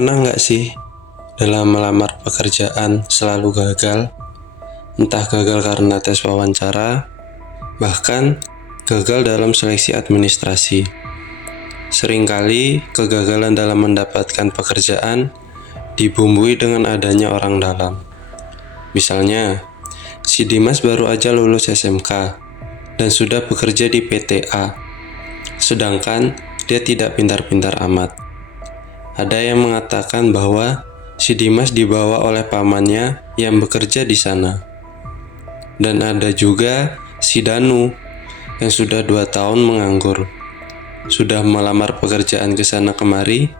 pernah nggak sih dalam melamar pekerjaan selalu gagal? Entah gagal karena tes wawancara, bahkan gagal dalam seleksi administrasi. Seringkali kegagalan dalam mendapatkan pekerjaan dibumbui dengan adanya orang dalam. Misalnya, si Dimas baru aja lulus SMK dan sudah bekerja di PT A, sedangkan dia tidak pintar-pintar amat. Ada yang mengatakan bahwa si Dimas dibawa oleh pamannya yang bekerja di sana. Dan ada juga si Danu yang sudah 2 tahun menganggur. Sudah melamar pekerjaan ke sana kemari,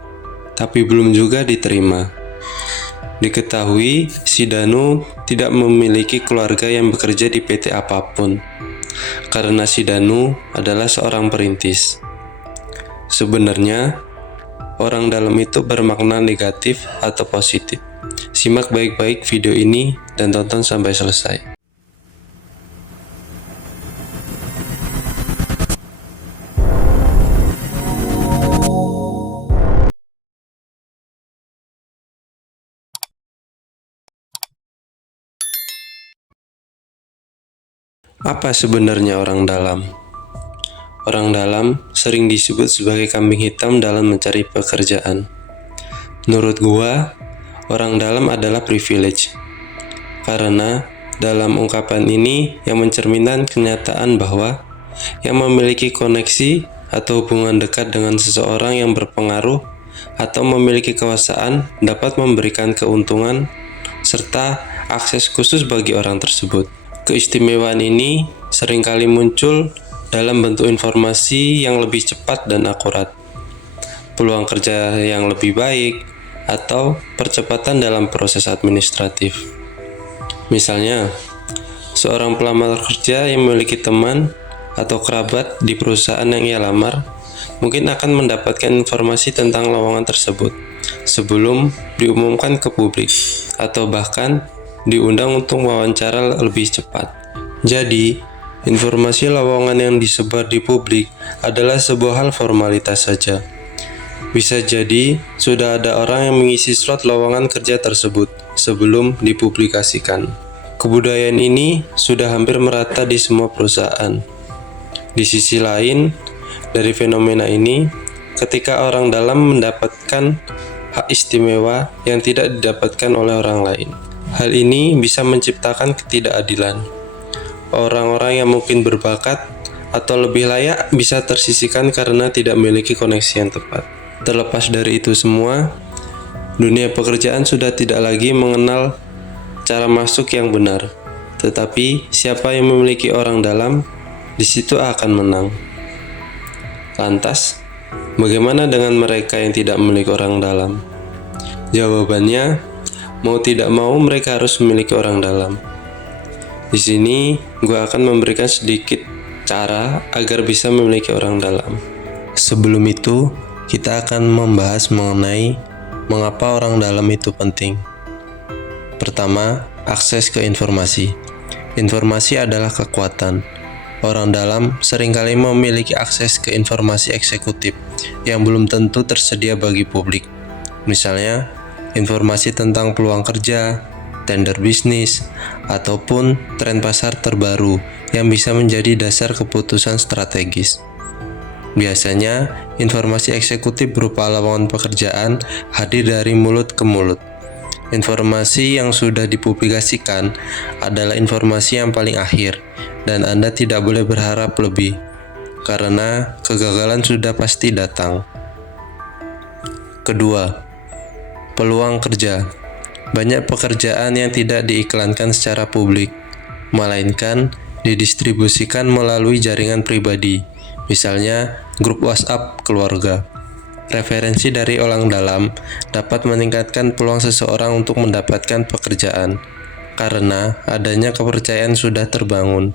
tapi belum juga diterima. Diketahui si Danu tidak memiliki keluarga yang bekerja di PT apapun, karena si Danu adalah seorang perintis. Sebenarnya, orang dalam itu bermakna negatif atau positif. Simak baik-baik video ini dan tonton sampai selesai. Apa sebenarnya orang dalam? Orang dalam sering disebut sebagai kambing hitam dalam mencari pekerjaan. Menurut gua, orang dalam adalah privilege. Karena dalam ungkapan ini yang mencerminkan kenyataan bahwa yang memiliki koneksi atau hubungan dekat dengan seseorang yang berpengaruh atau memiliki kekuasaan dapat memberikan keuntungan serta akses khusus bagi orang tersebut. Keistimewaan ini seringkali muncul dalam bentuk informasi yang lebih cepat dan akurat, peluang kerja yang lebih baik, atau percepatan dalam proses administratif. Misalnya, seorang pelamar kerja yang memiliki teman atau kerabat di perusahaan yang ia lamar mungkin akan mendapatkan informasi tentang lowongan tersebut sebelum diumumkan ke publik, atau bahkan diundang untuk wawancara lebih cepat. Jadi, informasi lowongan yang disebar di publik adalah sebuah hal formalitas saja. Bisa jadi sudah ada orang yang mengisi slot lowongan kerja tersebut sebelum dipublikasikan. Kebudayaan ini sudah hampir merata di semua perusahaan. Di sisi lain, dari fenomena ini, ketika orang dalam mendapatkan hak istimewa yang tidak didapatkan oleh orang lain, hal ini bisa menciptakan ketidakadilan. Orang-orang yang mungkin berbakat atau lebih layak bisa tersisihkan karena tidak memiliki koneksi yang tepat. Terlepas dari itu semua, dunia pekerjaan sudah tidak lagi mengenal cara masuk yang benar, tetapi siapa yang memiliki orang dalam, di situ akan menang. Lantas, bagaimana dengan mereka yang tidak memiliki orang dalam? Jawabannya, mau tidak mau mereka harus memiliki orang dalam. Di sini, gue akan memberikan sedikit cara agar bisa memiliki orang dalam. Sebelum itu, kita akan membahas mengenai mengapa orang dalam itu penting. Pertama, akses ke informasi. Informasi adalah kekuatan. Orang dalam seringkali memiliki akses ke informasi eksekutif yang belum tentu tersedia bagi publik. Misalnya, informasi tentang peluang kerja, tender bisnis, ataupun tren pasar terbaru yang bisa menjadi dasar keputusan strategis. Biasanya, informasi eksekutif berupa lowongan pekerjaan hadir dari mulut ke mulut. Informasi yang sudah dipublikasikan adalah informasi yang paling akhir, dan Anda tidak boleh berharap lebih, karena kegagalan sudah pasti datang. Kedua, peluang kerja. Banyak pekerjaan yang tidak diiklankan secara publik, melainkan didistribusikan melalui jaringan pribadi, misalnya grup WhatsApp keluarga. Referensi dari orang dalam dapat meningkatkan peluang seseorang untuk mendapatkan pekerjaan, karena adanya kepercayaan sudah terbangun.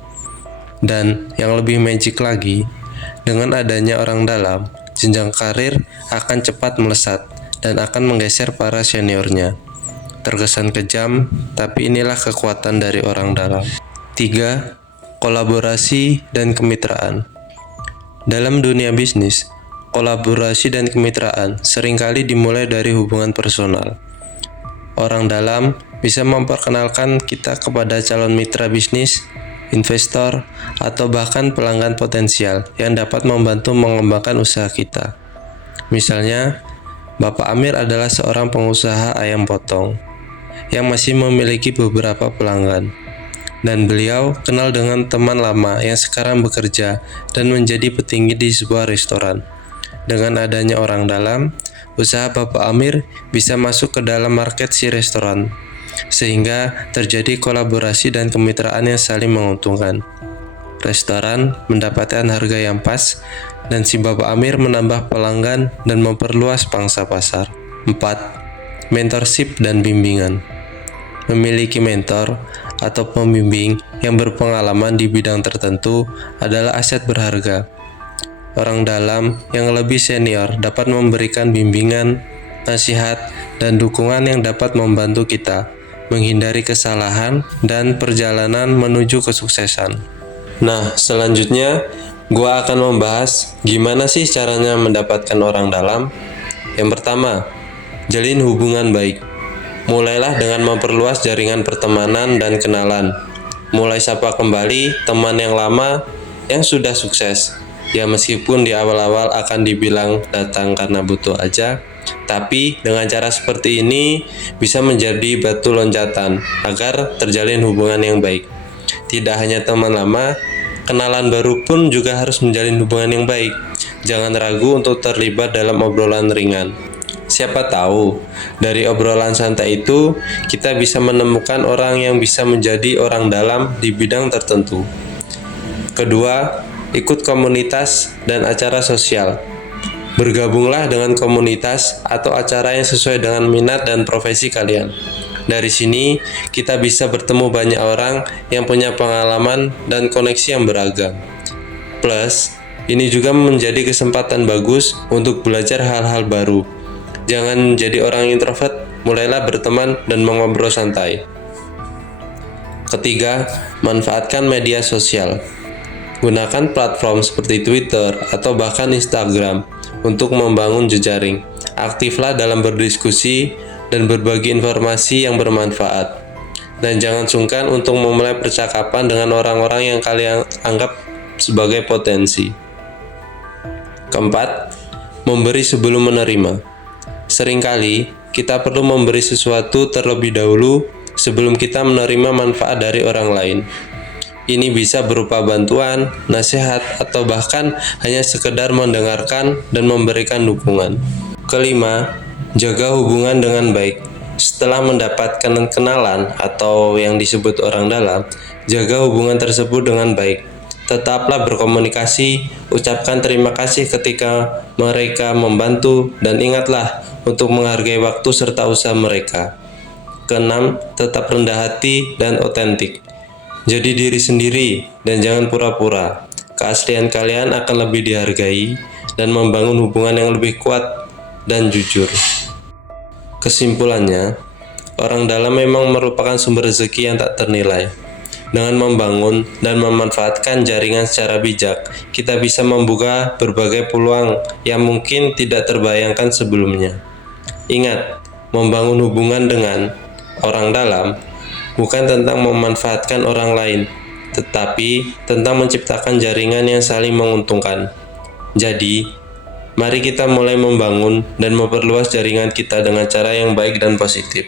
Dan yang lebih magic lagi, dengan adanya orang dalam, jenjang karir akan cepat melesat dan akan menggeser para seniornya. Terkesan kejam, tapi inilah kekuatan dari orang dalam. 3. Kolaborasi dan kemitraan. Dalam dunia bisnis, kolaborasi dan kemitraan seringkali dimulai dari hubungan personal. Orang dalam bisa memperkenalkan kita kepada calon mitra bisnis, investor, atau bahkan pelanggan potensial yang dapat membantu mengembangkan usaha kita. Misalnya, Bapak Amir adalah seorang pengusaha ayam potong yang masih memiliki beberapa pelanggan, dan beliau kenal dengan teman lama yang sekarang bekerja dan menjadi petinggi di sebuah restoran. Dengan adanya orang dalam, usaha Bapak Amir bisa masuk ke dalam market si restoran, sehingga terjadi kolaborasi dan kemitraan yang saling menguntungkan. Restoran mendapatkan harga yang pas, dan si Bapak Amir menambah pelanggan dan memperluas pangsa pasar. 4. Mentorship dan bimbingan. Memiliki mentor atau pembimbing yang berpengalaman di bidang tertentu adalah aset berharga. Orang dalam yang lebih senior dapat memberikan bimbingan, nasihat, dan dukungan yang dapat membantu kita menghindari kesalahan dan perjalanan menuju kesuksesan. Nah, selanjutnya gua akan membahas gimana sih caranya mendapatkan orang dalam. Yang pertama, jalin hubungan baik. Mulailah dengan memperluas jaringan pertemanan dan kenalan. Mulai sapa kembali teman yang lama yang sudah sukses. Ya meskipun di awal-awal akan dibilang datang karena butuh aja, tapi dengan cara seperti ini bisa menjadi batu loncatan agar terjalin hubungan yang baik. Tidak hanya teman lama, kenalan baru pun juga harus menjalin hubungan yang baik. Jangan ragu untuk terlibat dalam obrolan ringan. Siapa tahu, dari obrolan santai itu, kita bisa menemukan orang yang bisa menjadi orang dalam di bidang tertentu. Kedua, ikut komunitas dan acara sosial. Bergabunglah dengan komunitas atau acara yang sesuai dengan minat dan profesi kalian. Dari sini, kita bisa bertemu banyak orang yang punya pengalaman dan koneksi yang beragam. Plus, ini juga menjadi kesempatan bagus untuk belajar hal-hal baru. Jangan jadi orang introvert, mulailah berteman dan mengobrol santai. Ketiga, manfaatkan media sosial. Gunakan platform seperti Twitter atau bahkan Instagram untuk membangun jejaring. Aktiflah dalam berdiskusi dan berbagi informasi yang bermanfaat. Dan jangan sungkan untuk memulai percakapan dengan orang-orang yang kalian anggap sebagai potensi. Keempat, memberi sebelum menerima. Seringkali kita perlu memberi sesuatu terlebih dahulu sebelum kita menerima manfaat dari orang lain. Ini bisa berupa bantuan, nasihat, atau bahkan hanya sekedar mendengarkan dan memberikan dukungan. Kelima, jaga hubungan dengan baik. Setelah mendapatkan kenalan atau yang disebut orang dalam, jaga hubungan tersebut dengan baik. Tetaplah berkomunikasi, ucapkan terima kasih ketika mereka membantu, dan ingatlah untuk menghargai waktu serta usaha mereka. Keenam, tetap rendah hati dan otentik. Jadi diri sendiri dan jangan pura-pura. Keaslian kalian akan lebih dihargai dan membangun hubungan yang lebih kuat dan jujur. Kesimpulannya, orang dalam memang merupakan sumber rezeki yang tak ternilai. Dengan membangun dan memanfaatkan jaringan secara bijak, kita bisa membuka berbagai peluang yang mungkin tidak terbayangkan sebelumnya. Ingat, membangun hubungan dengan orang dalam bukan tentang memanfaatkan orang lain, tetapi tentang menciptakan jaringan yang saling menguntungkan. Jadi, mari kita mulai membangun dan memperluas jaringan kita dengan cara yang baik dan positif.